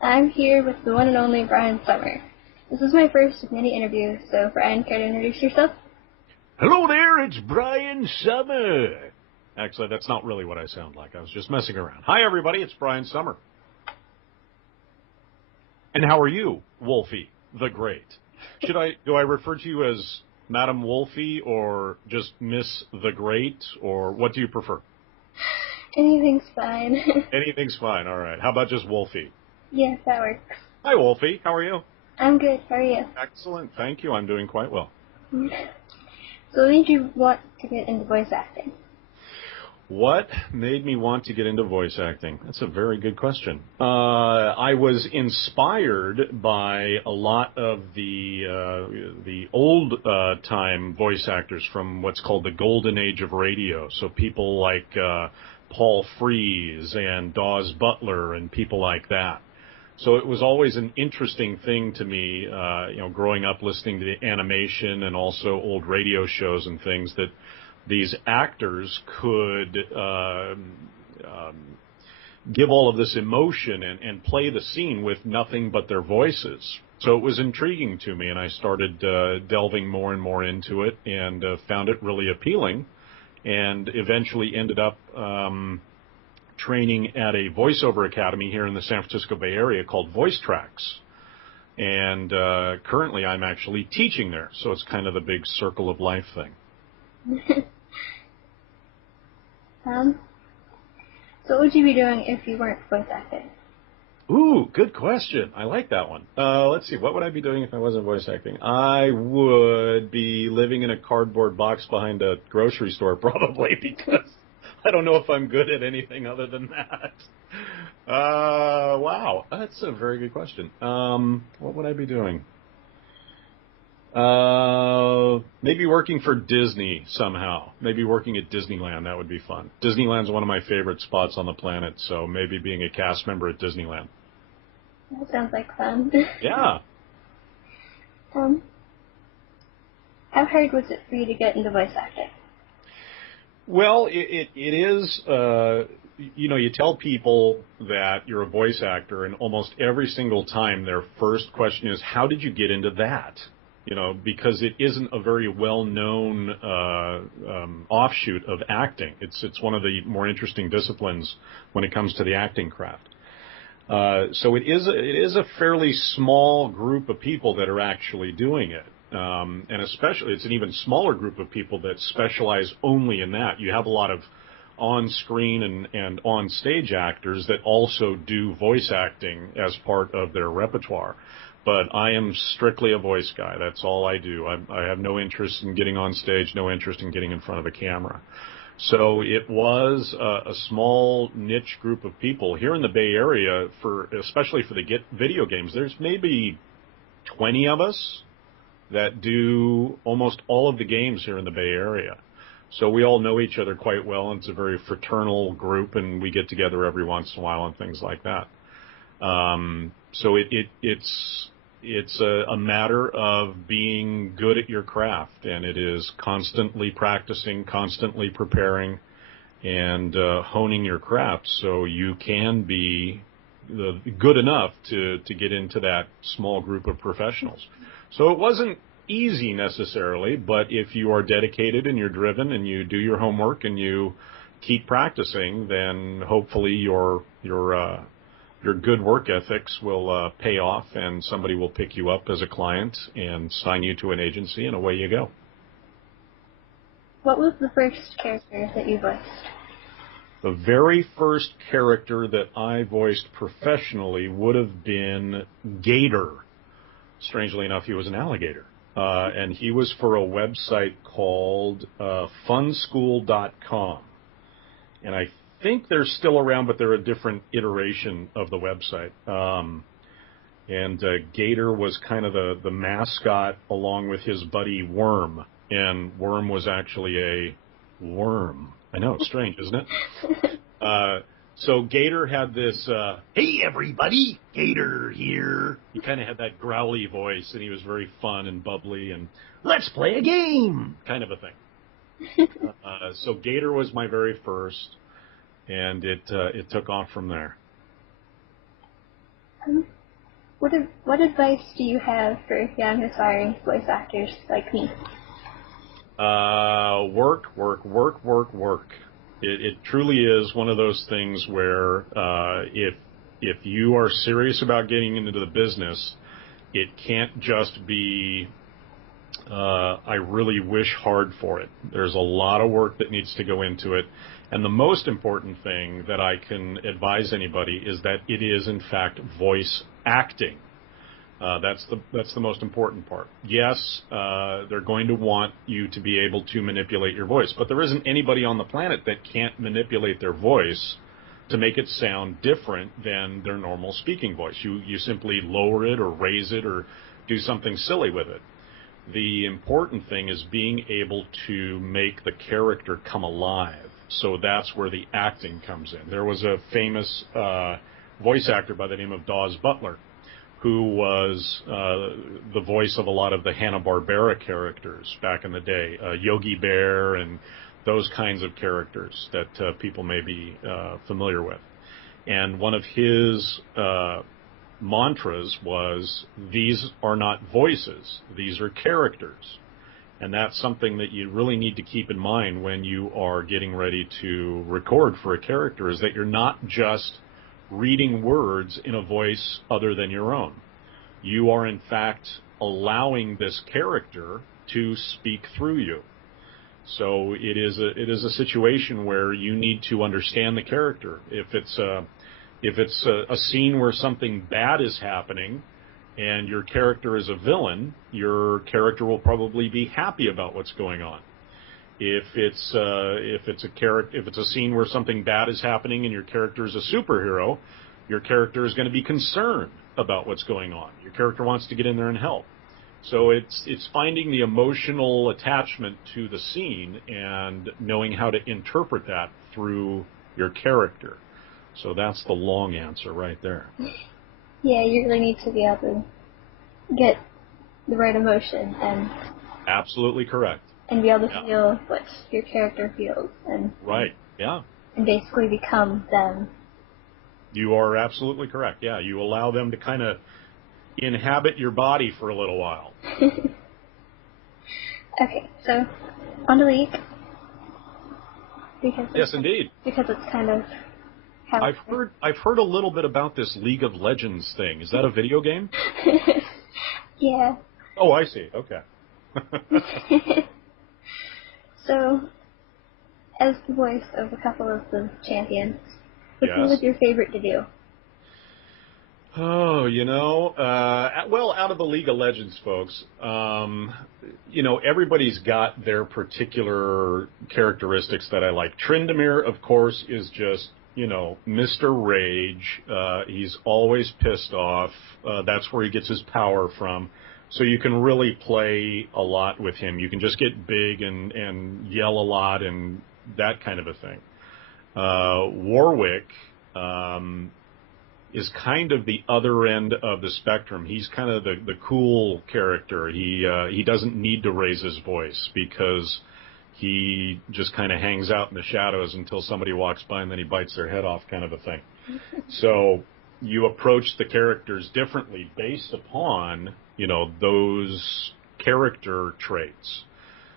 I'm here with the one and only Brian Sommer. This is my first mini interview, so Brian, care to introduce yourself? Hello there, it's Brian Sommer. Actually, that's not really what I sound like. I was just messing around. Hi, everybody, it's Brian Sommer. And how are you, Wolfie the Great? Do I refer to you as Madam Wolfie or just Miss the Great, or what do you prefer? Anything's fine. Anything's fine, all right. How about just Wolfie? Yes, that works. Hi, Wolfie. How are you? I'm good. How are you? Excellent. Thank you. I'm doing quite well. So what made you want to get into voice acting? What made me want to get into voice acting? That's a very good question. I was inspired by a lot of the old time voice actors from what's called the golden age of radio. So people like Paul Frees and Dawes Butler and people like that. So it was always an interesting thing to me, growing up listening to the animation and also old radio shows and things, that these actors could give all of this emotion and play the scene with nothing but their voices. So it was intriguing to me, and I started delving more and more into it and found it really appealing, and eventually ended up training at a voiceover academy here in the San Francisco Bay Area called Voice Tracks. And currently I'm actually teaching there, so it's kind of the big circle of life thing. So what would you be doing if you weren't voice acting? Ooh, good question. I like that one. Let's see, what would I be doing if I wasn't voice acting? I would be living in a cardboard box behind a grocery store, probably, because I don't know if I'm good at anything other than that. Wow, that's a very good question. What would I be doing? Maybe working for Disney somehow. Maybe working at Disneyland. That would be fun. Disneyland's one of my favorite spots on the planet, so maybe being a cast member at Disneyland. That sounds like fun. Yeah. How hard was it for you to get into voice acting? Well, it is, you tell people that you're a voice actor, and almost every single time their first question is, how did you get into that? Because it isn't a very well-known offshoot of acting. It's one of the more interesting disciplines when it comes to the acting craft. So it is a fairly small group of people that are actually doing it. And especially, it's an even smaller group of people that specialize only in that. You have a lot of on-screen and on-stage actors that also do voice acting as part of their repertoire. But I am strictly a voice guy. That's all I do. I have no interest in getting on stage, no interest in getting in front of a camera. So it was a small niche group of people here in the Bay Area, especially for the video games. There's maybe 20 of us that do almost all of the games here in the Bay Area. So we all know each other quite well, and it's a very fraternal group, and we get together every once in a while and things like that. So it's a matter of being good at your craft, and it is constantly practicing, constantly preparing, and honing your craft so you can be good enough to get into that small group of professionals. So it wasn't easy necessarily, but if you are dedicated and you're driven and you do your homework and you keep practicing, then hopefully your good work ethics will pay off, and somebody will pick you up as a client and sign you to an agency, and away you go. What was the first character that you voiced? The very first character that I voiced professionally would have been Gator. Strangely enough, he was an alligator. And he was for a website called funschool.com. And I think they're still around, but they're a different iteration of the website. And Gator was kind of the mascot along with his buddy Worm. And Worm was actually a worm. I know, it's strange, isn't it? So Gator had this, hey everybody, Gator here. He kind of had that growly voice, and he was very fun and bubbly, and let's play a game, kind of a thing. So Gator was my very first, and it took off from there. Um, what advice do you have for young aspiring voice actors like me? Work, work, work, work, work. It truly is one of those things where if you are serious about getting into the business, it can't just be I really wish hard for it. There's a lot of work that needs to go into it. And the most important thing that I can advise anybody is that it is, in fact, voice acting. That's the most important part. Yes, they're going to want you to be able to manipulate your voice, but there isn't anybody on the planet that can't manipulate their voice to make it sound different than their normal speaking voice. You simply lower it or raise it or do something silly with it. The important thing is being able to make the character come alive. So that's where the acting comes in. There was a famous voice actor by the name of Dawes Butler, who was the voice of a lot of the Hanna-Barbera characters back in the day, Yogi Bear and those kinds of characters that people may be familiar with. And one of his mantras was, these are not voices, these are characters. And that's something that you really need to keep in mind when you are getting ready to record for a character, is that you're not just reading words in a voice other than your own. You are, in fact, allowing this character to speak through you. So it is a situation where you need to understand the character. If it's a scene where something bad is happening and your character is a villain, your character will probably be happy about what's going on. If it's a scene where something bad is happening and your character is a superhero, your character is going to be concerned about what's going on. Your character wants to get in there and help. So it's finding the emotional attachment to the scene and knowing how to interpret that through your character. So that's the long answer right there. Yeah, you really need to be able to get the right emotion and Absolutely correct. And be able to feel what your character feels and right, yeah. And basically become them. You are absolutely correct. Yeah, you allow them to kind of inhabit your body for a little while. Okay, so on to League. Yes, indeed. Because it's kind of how I've heard a little bit about this League of Legends thing. Is that a video game? Yeah. Oh, I see. Okay. So, as the voice of a couple of the champions, which one Yes. was your favorite to do? Oh, well, out of the League of Legends folks, everybody's got their particular characteristics that I like. Tryndamere, of course, is just, Mr. Rage. He's always pissed off. That's where he gets his power from. So you can really play a lot with him. You can just get big and yell a lot and that kind of a thing. Warwick is kind of the other end of the spectrum. He's kind of the cool character. He doesn't need to raise his voice because he just kind of hangs out in the shadows until somebody walks by and then he bites their head off, kind of a thing. So you approach the characters differently based upon, those character traits.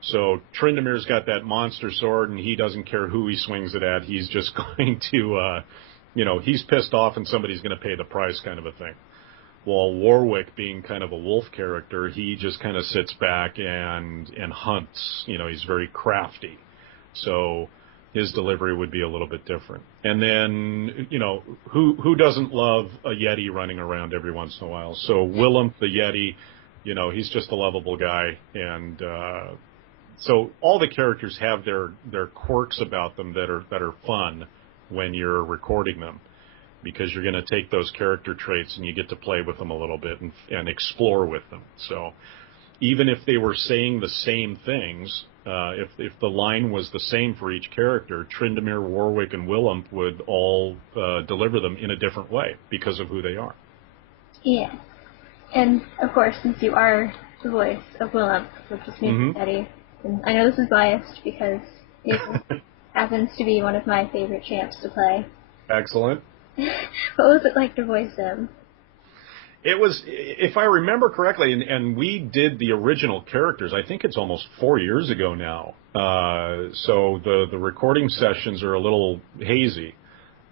So Tryndamere's got that monster sword and he doesn't care who he swings it at. He's just going to, he's pissed off and somebody's going to pay the price, kind of a thing. While Warwick, being kind of a wolf character, he just kind of sits back and hunts. He's very crafty. So his delivery would be a little bit different. And then, who doesn't love a Yeti running around every once in a while? So Willem the Yeti, he's just a lovable guy. And so all the characters have their quirks about them that are fun when you're recording them, because you're going to take those character traits and you get to play with them a little bit and explore with them. So even if they were saying the same things, if the line was the same for each character, Tryndamere, Warwick, and Willem would all deliver them in a different way because of who they are. Yeah. And, of course, since you are the voice of Willem, which is me, Eddie, and I know this is biased because it happens to be one of my favorite champs to play. Excellent. What was it like to voice him? It was, if I remember correctly, and we did the original characters. I think it's almost 4 years ago now. So the recording sessions are a little hazy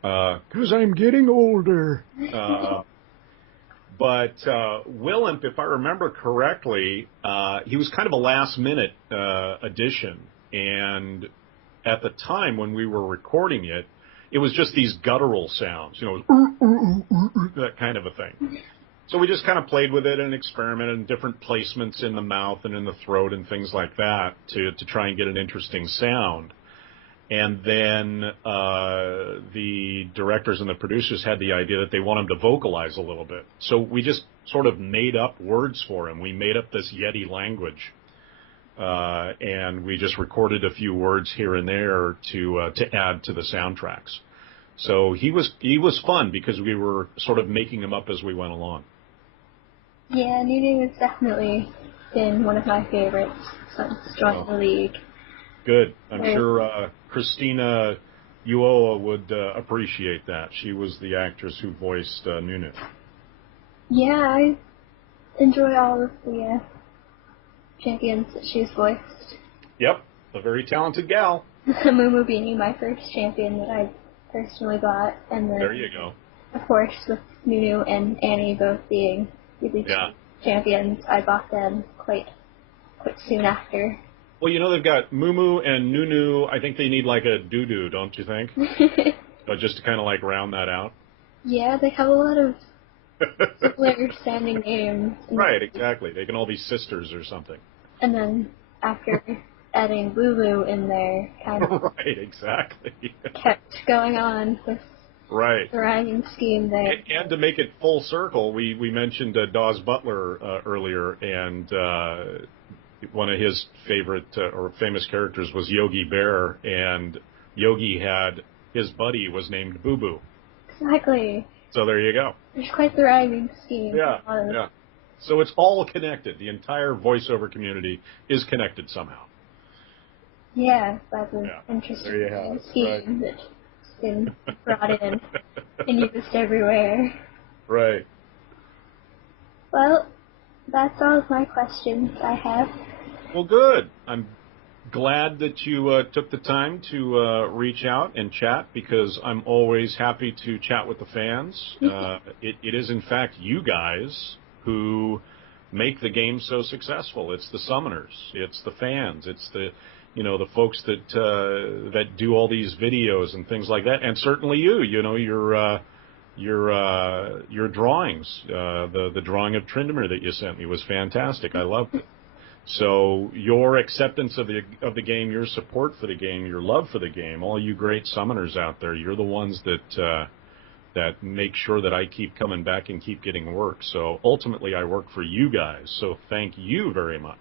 because I'm getting older. But Willamp, if I remember correctly, he was kind of a last-minute addition, and at the time when we were recording it, it was just these guttural sounds, that kind of a thing. So we just kind of played with it and experimented in different placements in the mouth and in the throat and things like that to try and get an interesting sound. And then the directors and the producers had the idea that they want him to vocalize a little bit. So we just sort of made up words for him. We made up this Yeti language. And we just recorded a few words here and there to add to the soundtracks. So he was fun because we were sort of making him up as we went along. Yeah, Nunu has definitely been one of my favorites since joining the league. Good. I'm sure Christina Uoa would appreciate that. She was the actress who voiced Nunu. Yeah, I enjoy all of the champions that she's voiced. Yep, a very talented gal. Mumu being my first champion that I personally bought, and then there you go. Of course, with Nunu and Annie both being really champions, I bought them quite soon after. Well, they've got Mumu and Nunu. I think they need like a doo-doo, don't you think? Just to kind of like round that out. Yeah, they have a lot of similar sounding names. Right, exactly. They can all be sisters or something. And then after adding Lulu in there, kind of right, exactly. kept going on with the rhyming scheme there. And to make it full circle, we mentioned Dawes Butler earlier, and one of his favorite or famous characters was Yogi Bear, and Yogi had his buddy was named Boo Boo. Exactly. So there you go. There's quite the rhyming scheme. Yeah. So it's all connected. The entire voiceover community is connected somehow. Yeah, that's an interesting scheme that's been brought in and used everywhere. Right. Well, that's all of my questions I have. Well, good. I'm glad that you took the time to reach out and chat, because I'm always happy to chat with the fans. It is, in fact, you guys who make the game so successful. It's the summoners. It's the fans. It's the the folks that do all these videos and things like that. And certainly your drawings. The drawing of Tryndamere that you sent me was fantastic. I loved it. So your acceptance of the game, your support for the game, your love for the game, all you great summoners out there, you're the ones that make sure that I keep coming back and keep getting work. So ultimately I work for you guys. So thank you very much.